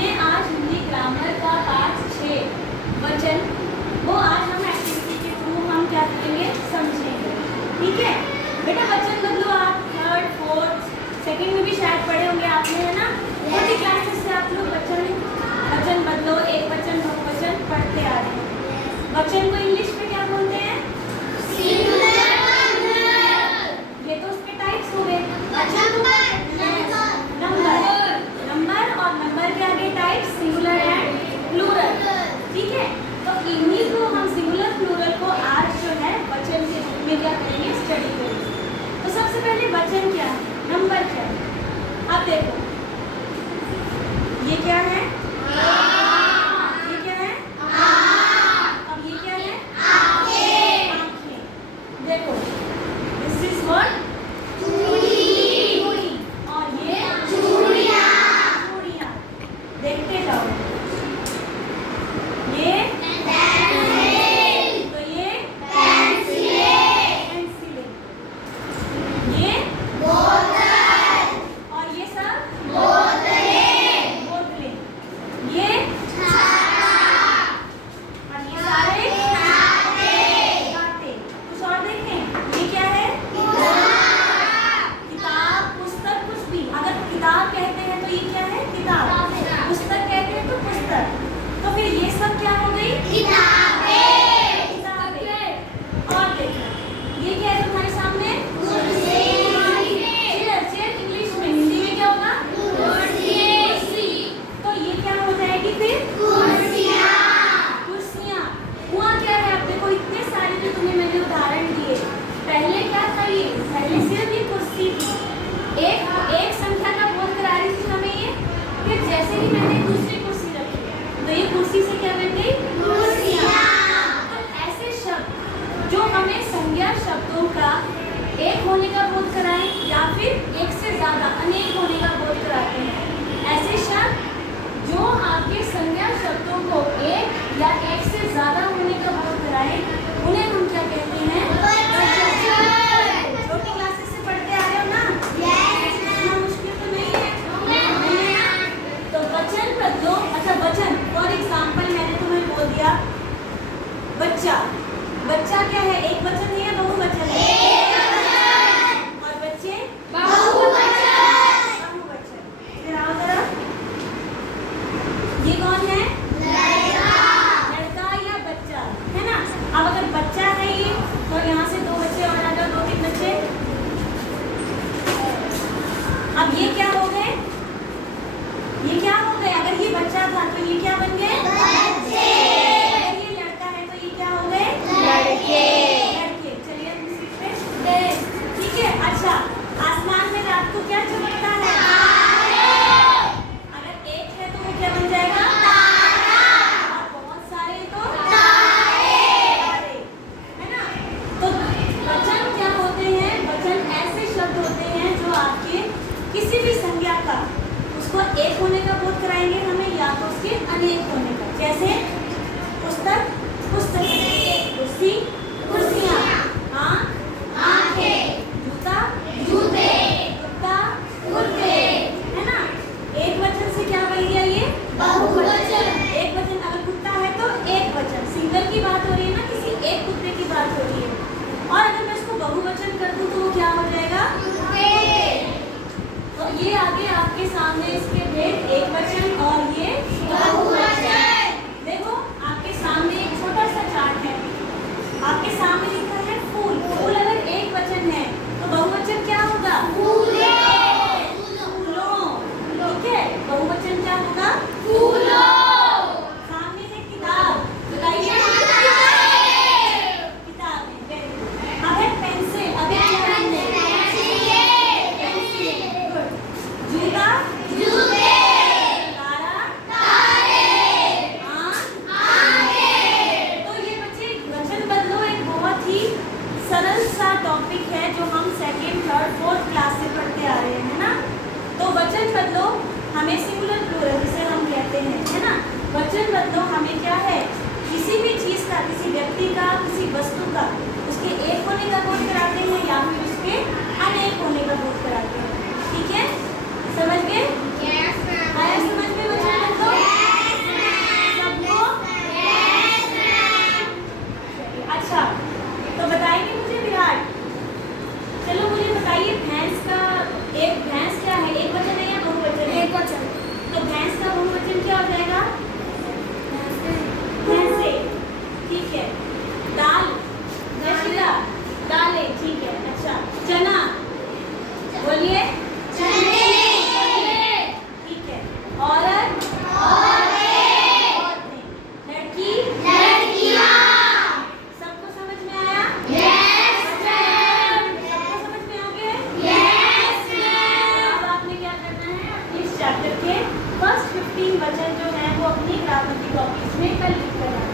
हमें आज हिंदी ग्रामर का पाठ 6 वचन वो आज हम एक्टिविटी के थ्रू हम क्या करेंगे समझेंगे। ठीक है बेटा, वचन बदलो आप थर्ड फोर्थ सेकंड में भी शायद पढ़े होंगे आपने, है ना। छोटी क्लासेस से आप लोग वचन बदलो, एक वचन बहुवचन पढ़ते आ रहे हैं। वचन को इंग्लिश में क्या बोलते हैं? ये तो उसके टाइप्स हो गए। नंबर और नंबर के आगे टाइप सिंगुलर एंड प्लूरल। ठीक है, तो इन्हीं को हम सिंगुलर प्लूरल को आज जो है वचन के रूप में क्या करेंगे, स्टडी करेंगे। तो सबसे पहले वचन क्या है, नंबर क्या है। अब देखो ये क्या है, ये क्या है, अब ये क्या है, आँखें। देखो दिस इज व्हाट, और ये चूड़ियाँ। देखते जाओ, ये तो ये पेंसिलें, ये और ये सब बोतलें, ये और ये सारे खाते। कुछ और देखें, ये क्या है, किताब पुस्तक कुछ भी। अगर किताब कहते हैं तो ये क्या है, किताब। पुस्तक कहते हैं तो पुस्तक। तो फिर ये सब क्या हो गई, किताबें। और देखो ये क्या है तुम्हारे सामने, चेयर इंग्लिश में, हिंदी में क्या होगा, तो ये क्या हो जाएगी फिर, कुर्सियाँ। हुआ क्या है, अब देखो इतने सारे जो तुम्हें मैंने उदाहरण दिए, पहले क्या था, ये पहले सिर्फ ये कुर्सी थी, एक संख्या का बोध करा रही थी हमें ये। फिर जैसे ही मैंने दूसरी कुर्सी रखी तो ये कुर्सी से क्या बन गई, कुर्सियाँ। तो ऐसे शब्द जो हमें संज्ञा शब्दों का एक होने का बोध कराएं या फिर एक से ज्यादा अनेक होने का बोध कराते हैं, ऐसे शब्द जो आपके संज्ञा शब्दों को एक या एक से ज्यादा होने का बोध कराएं, उन्हें हम क्या कहते हैं, छोटी क्लासेस से पढ़ते आ रहे हो ना, इतना मुश्किल तो नहीं है। तो वचन बदलो। अच्छा वचन, फॉर एग्जाम्पल मैंने तुम्हें बोल दिया बच्चा। बच्चा क्या है, एक वचन है या बहुवचन है, और बच्चे बहुवचन। फिर आओ जरा, ये कौन है, लड़का या बच्चा, है ना। अब अगर बच्चा है ये, तो यहाँ से दो बच्चे और आ जाओ, दो तीन बच्चे। अब ये क्या हो गए, ये क्या हो गए, अगर ये बच्चा था तो ये क्या बन गए, बच्चे। अगर ये लड़का है तो ये क्या हो गए, लड़के। चलिए हम सीखते हैं। ठीक है, अच्छा आसमान में रात को क्या चमकता है, अगर एक है तो वो क्या बन जाएगा, और बहुत सारे तो तारे, है ना। तो वचन क्या होते हैं, वचन ऐसे शब्द होते हैं जो आपके किसी भी संज्ञा का उसको एक होने का बोध कराएंगे हमें, या तो उसके अनेक होने का। जैसे पुस्तक पुस्तकें, कुर्सी कुर्सियाँ, आँखें, जूता जूते, कुत्ता कुत्ते, है ना। एक वचन से क्या बन गया, ये बहुवचन। एक वचन, अगर कुत्ता है तो एक वचन, सिंगल की बात हो रही है ना, किसी एक कुत्ते की बात हो रही है। और अगर मैं इसको बहुवचन कर दूं तो वो क्या हो जाएगा, तो ये आगे आपके सामने इसके भेद, एक वचन और ये बहुवचन। देखो आपके सामने एक छोटा सा चार्ट है, आपके सामने लिखा है फूल। फूल अगर एक वचन है तो बहुवचन क्या होगा, फूलों। ठीक है, बहुवचन क्या होगा, फूलों। सामने है किताब, बताइए किताब है। अब है पेंसिल, अब है जूता जूते, तारा तारे, आँखें। तो ये बच्चे वचन बदलो एक बहुत ही सरल सा टॉपिक है जो हम सेकेंड थर्ड फोर्थ क्लास से पढ़ते आ रहे हैं ना। तो वचन बदलो हमें सिंगुलर प्लूरल जिसे हम कहते हैं, है ना। वचन बदलो हमें क्या है, किसी भी चीज का, किसी व्यक्ति का, किसी वस्तु का उसके एक होने का बोध कराते हैं या फिर उसके अनेक होने का बोध कराते हैं। ठीक है, समझ गए? आया समझ में वचन बदलो? में कल लिख कर आना।